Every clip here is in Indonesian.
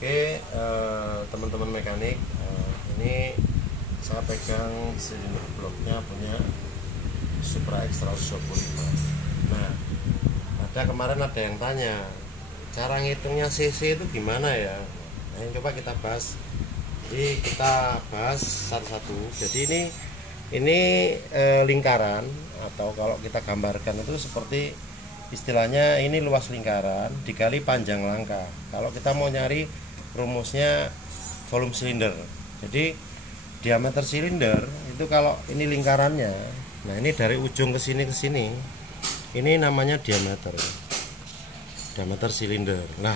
Oke, teman-teman mekanik, ini saya pegang silinder bloknya punya Supra Extra 25. Nah, kemarin ada yang tanya cara ngitungnya cc itu gimana ya. Nah, ini coba kita bahas. Jadi kita bahas satu-satu. Jadi ini lingkaran, atau kalau kita gambarkan itu seperti istilahnya ini luas lingkaran dikali panjang langkah. Kalau kita mau nyari rumusnya volume silinder, jadi diameter silinder itu kalau ini lingkarannya, nah ini dari ujung ke sini, ini namanya diameter silinder. Nah,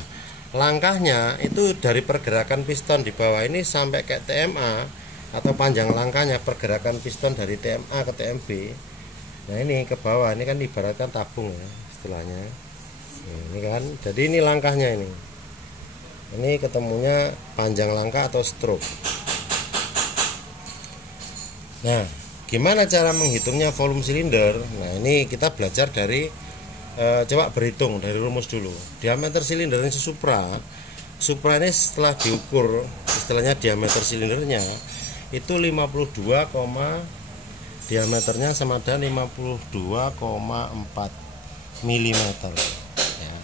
langkahnya itu dari pergerakan piston di bawah ini sampai ke TMA, atau panjang langkahnya pergerakan piston dari TMA ke TMB. Nah, ini ke bawah, ini kan ibaratkan tabung ya istilahnya. Nah, ini kan, jadi ini langkahnya ini ketemunya panjang langkah atau stroke. Nah, gimana cara menghitungnya volume silinder? Nah, ini kita belajar dari coba berhitung dari rumus dulu. Diameter silinder ini Supra ini setelah diukur istilahnya diameter silindernya itu 52, diameternya sama dengan 52,4 mm ya.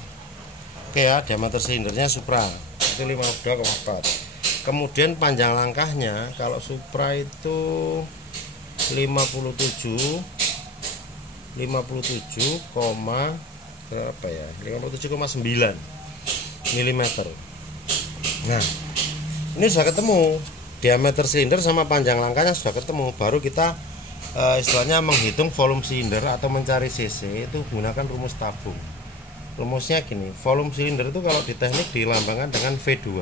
Oke ya, diameter silindernya Supra itu 52,4. Kemudian panjang langkahnya kalau Supra itu 57 berapa ya, 57,9 mm. Nah, ini sudah ketemu diameter silinder sama panjang langkahnya, sudah ketemu. Baru kita istilahnya menghitung volume silinder atau mencari cc itu gunakan rumus tabung. Rumusnya gini, volume silinder itu kalau di teknik dilambangkan dengan V2.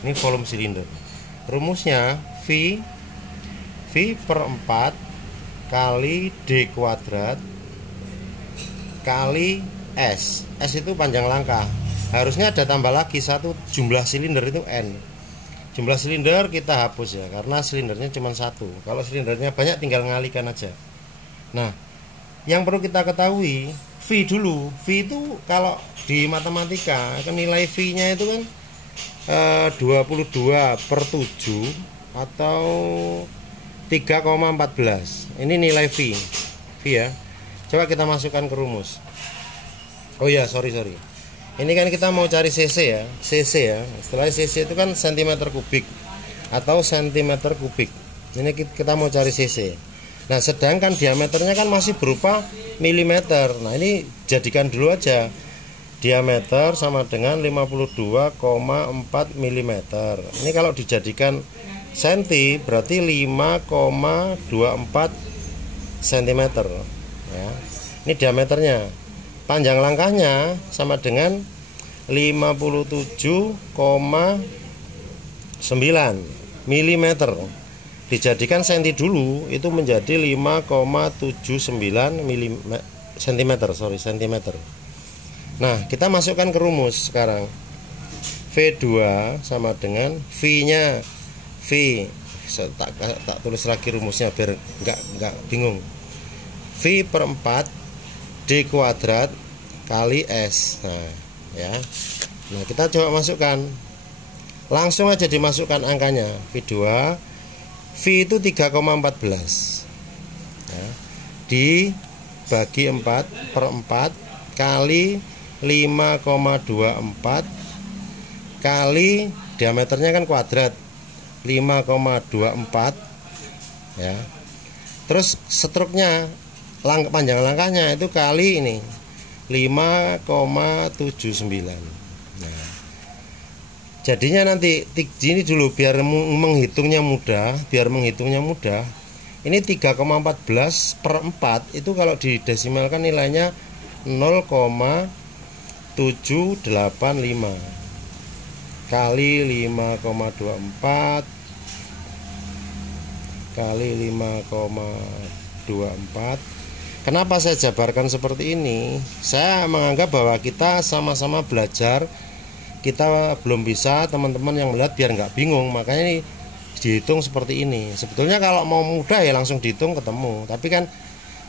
Ini volume silinder. Rumusnya V per 4 kali D kuadrat kali S. S itu panjang langkah. Harusnya ada tambah lagi satu, jumlah silinder itu N. Jumlah silinder kita hapus ya, karena silindernya cuma satu. Kalau silindernya banyak tinggal ngalihkan aja. Nah, yang perlu kita ketahui V dulu. V itu kalau di matematika kan nilai V nya itu kan 22/7 atau 3,14. Ini nilai V ya. Coba kita masukkan ke rumus. Oh ya, sorry. Ini kan kita mau cari cc ya. Cc ya. Setelah cc itu kan cm kubik atau cm kubik. Ini kita mau cari cc. Nah, sedangkan diameternya kan masih berupa milimeter. Nah, ini jadikan dulu aja. Diameter sama dengan 52,4 mm. Ini kalau dijadikan senti berarti 5,24 cm ya. Ini diameternya. Panjang langkahnya sama dengan 57,9 mm. Dijadikan senti dulu itu menjadi 5,79 cm. Nah, kita masukkan ke rumus sekarang. V2 sama dengan V-nya tak tulis lagi rumusnya biar enggak bingung. V per 4 D kuadrat kali S. Nah, ya. Nah, kita coba masukkan. Langsung aja dimasukkan angkanya. V2 V itu 3,14 ya, dibagi 4 per 4 kali 5,24 kali diameternya kan kuadrat 5,24 ya. Terus struknya panjang langkahnya itu kali ini 5,79. Nah, jadinya nanti ini dulu biar menghitungnya mudah. Ini 3,14 per 4 itu kalau didesimalkan nilainya 0,785 kali 5,24 kali 5,24. Kenapa saya jabarkan seperti ini? Saya menganggap bahwa kita sama-sama belajar. Kita belum bisa, teman-teman yang melihat biar nggak bingung, makanya ini dihitung seperti ini. Sebetulnya kalau mau mudah ya langsung dihitung ketemu, tapi kan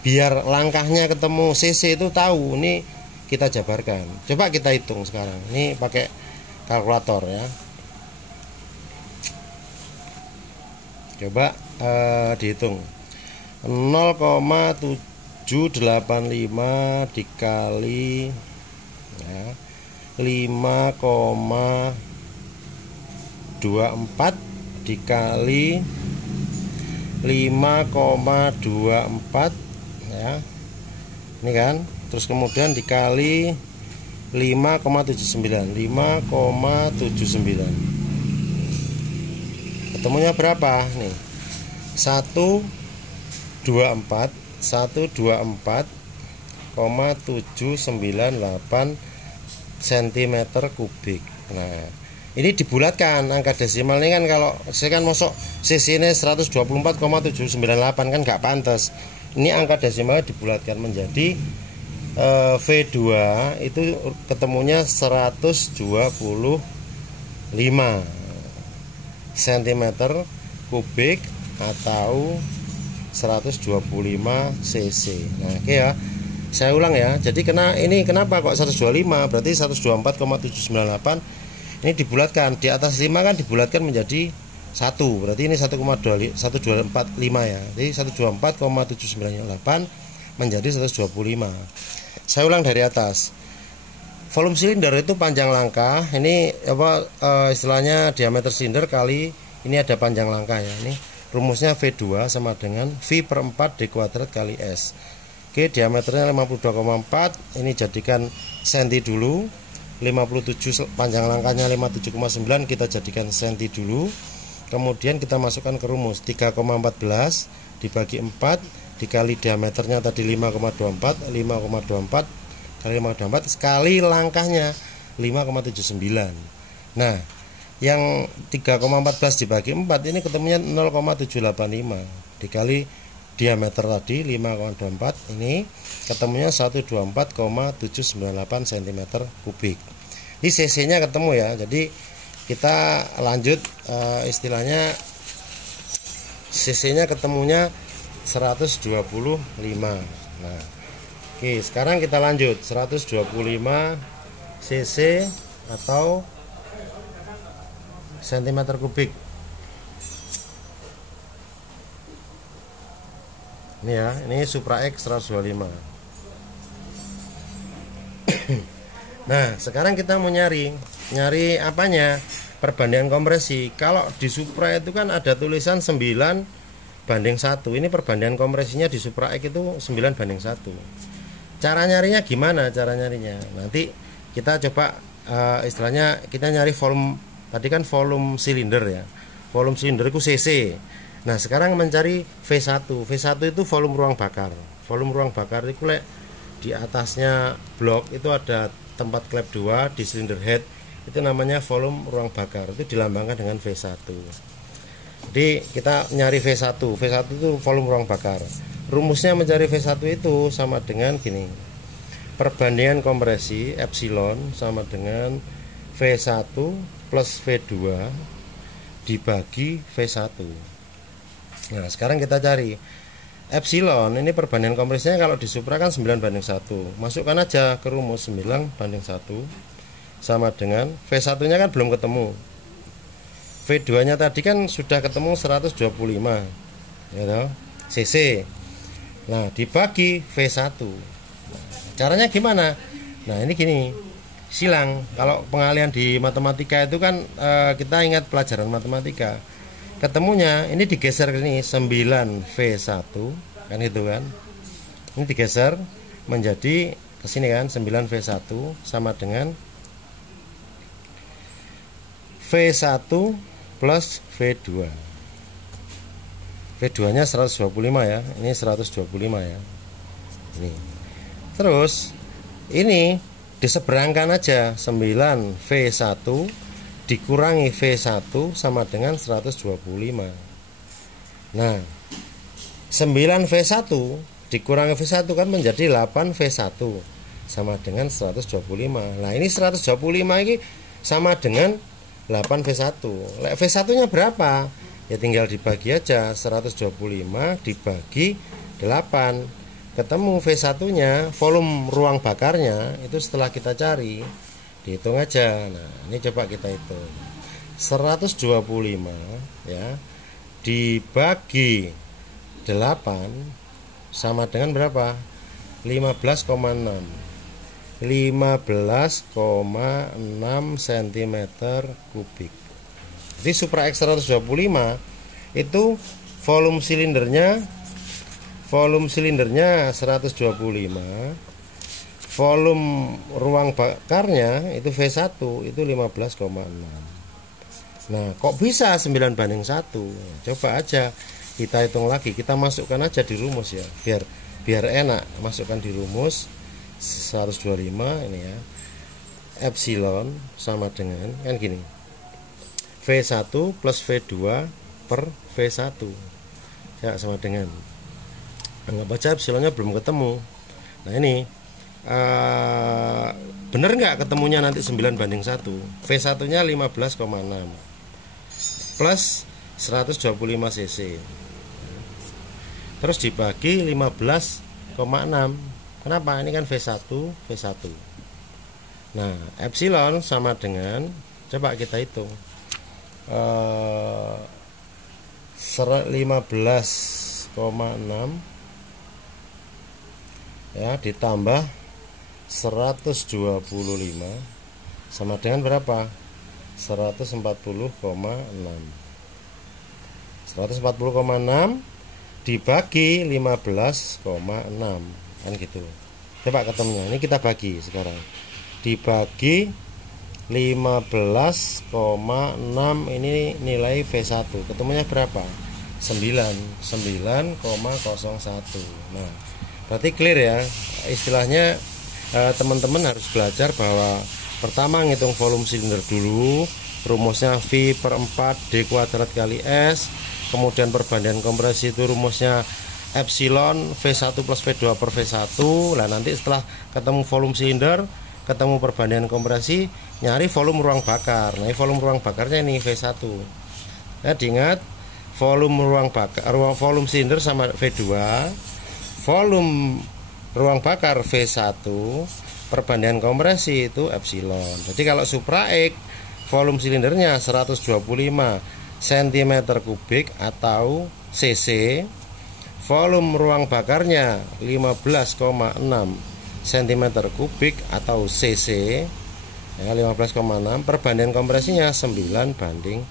biar langkahnya ketemu cc itu tahu, ini kita jabarkan. Coba kita hitung sekarang. Ini pakai kalkulator ya. Coba dihitung 0,785 dikali ya, 5,24 dikali 5,24 ya. Ini kan, terus kemudian dikali 5,79 ketemunya berapa nih? 124,798 cm kubik. Nah, ini dibulatkan angka desimal ini kan, kalau saya kan masuk cc ini 124,798 kan nggak pantas. Ini angka desimalnya dibulatkan menjadi V2 itu ketemunya 125 cm kubik atau 125 cc. Nah, oke ya. Saya ulang ya. Jadi ini kenapa kok 125? Berarti 124,798 ini dibulatkan. Di atas 5 kan dibulatkan menjadi 1. Berarti ini 1,1245 ya. Jadi 124,798 menjadi 125. Saya ulang dari atas. Volume silinder itu panjang langkah. Ini apa istilahnya diameter silinder kali ini ada panjang langkah ya. Ini rumusnya V2 sama dengan V per 4 D kuadrat kali S. Oke, diameternya 52,4. Ini jadikan senti dulu. 57 panjang langkahnya 57,9 kita jadikan senti dulu. Kemudian kita masukkan ke rumus 3,14 dibagi 4 dikali diameternya tadi 5,24 kali 5,24 sekali langkahnya 5,79. Nah, yang 3,14 dibagi 4 ini ketemunya 0,785 dikali diameter tadi 5,24 ini ketemunya 124,798 cm kubik. Ini cc nya ketemu ya. Jadi kita lanjut istilahnya cc nya ketemunya 125. Nah, oke, sekarang kita lanjut 125 cc atau cm kubik. Ini ya, ini Supra X 125. Nah, sekarang kita mau nyari apanya? Perbandingan kompresi. Kalau di Supra itu kan ada tulisan 9:1. Ini perbandingan kompresinya di Supra X itu 9:1. Cara nyarinya gimana? Cara nyarinya nanti kita coba istilahnya kita nyari volume. Tadi kan volume silinder ya. Volume silinder itu cc. Nah, sekarang mencari V1. V1 itu volume ruang bakar. Volume ruang bakar itu di atasnya blok itu ada tempat klep 2 di silinder head. Itu namanya volume ruang bakar. Itu dilambangkan dengan V1. Jadi kita nyari V1. V1 itu volume ruang bakar. Rumusnya mencari V1 itu sama dengan gini. Perbandingan kompresi epsilon sama dengan V1 plus V2 dibagi V1. Nah, sekarang kita cari epsilon. Ini perbandingan kompresinya kalau di Supra kan 9:1. Masukkan aja ke rumus 9:1 sama dengan V1 nya kan belum ketemu, V2 nya tadi kan sudah ketemu 125 ya toh, cc. Nah, dibagi V1. Nah, caranya gimana? Nah, ini gini, silang. Kalau pengalihan di matematika itu kan kita ingat pelajaran matematika. Ketemunya ini digeser ini 9V1 kan itu kan. Ini digeser menjadi ke sini kan 9V1 sama dengan V1 plus V2. V2 nya 125 ya. Ini 125 ya. Ini. Terus ini diseberangkan aja 9V1 dikurangi V1 sama dengan 125. Nah, 9V1 dikurangi V1 kan menjadi 8V1 sama dengan 125. Nah, ini 125 ini sama dengan 8V1. V1 nya berapa? Ya tinggal dibagi aja, 125 dibagi 8. Ketemu V1 nya, volume ruang bakarnya itu setelah kita cari, dihitung aja. Nah, ini coba kita hitung 125 ya dibagi 8 sama dengan berapa? 15,6 cm kubik. Jadi Supra X 125 itu volume silindernya 125, volume ruang bakarnya itu V1 itu 15,6. Nah, kok bisa 9:1? Coba aja kita hitung lagi, kita masukkan aja di rumus ya, biar enak. Masukkan di rumus 125 ini ya. Epsilon sama dengan kan gini. V1 plus V2 per V1 ya, sama dengan, anggap aja epsilonnya belum ketemu. Nah ini bener nggak ketemunya nanti 9:1? V1 nya 15,6 plus 125 cc terus dibagi 15,6. Kenapa? Ini kan V1. Nah, epsilon sama dengan, coba kita hitung, 15,6 ya ditambah 125 sama dengan berapa? 140,6 dibagi 15,6 kan gitu. Coba ketemunya. Ini kita bagi sekarang. Dibagi 15,6 ini nilai V1. Ketemunya berapa? 9,01. Nah, berarti clear ya. Istilahnya teman-teman harus belajar bahwa pertama ngitung volume silinder dulu, rumusnya V per 4 D kuadrat kali S. Kemudian perbandingan kompresi itu rumusnya epsilon V1 plus V2 per V1. Nah, nanti setelah ketemu volume silinder, ketemu perbandingan kompresi, nyari volume ruang bakar. Nah, volume ruang bakarnya ini V1. Nah, diingat volume ruang bakar, volume silinder sama V2, volume ruang bakar V1, perbandingan kompresi itu epsilon. Jadi kalau Supra X volume silindernya 125 cm kubik atau cc, volume ruang bakarnya 15,6 cm kubik atau cc ya, 15,6, perbandingan kompresinya 9:1.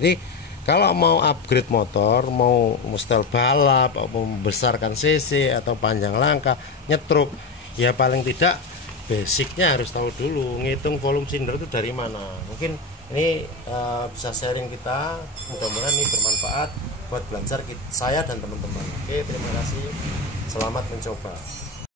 Jadi kalau mau upgrade motor, mau setel balap, mau membesarkan cc atau panjang langkah, nyetruk, ya paling tidak basicnya harus tahu dulu ngitung volume silinder itu dari mana. Mungkin ini bisa sharing kita, mudah-mudahan ini bermanfaat buat belajar saya dan teman-teman. Oke, terima kasih, selamat mencoba.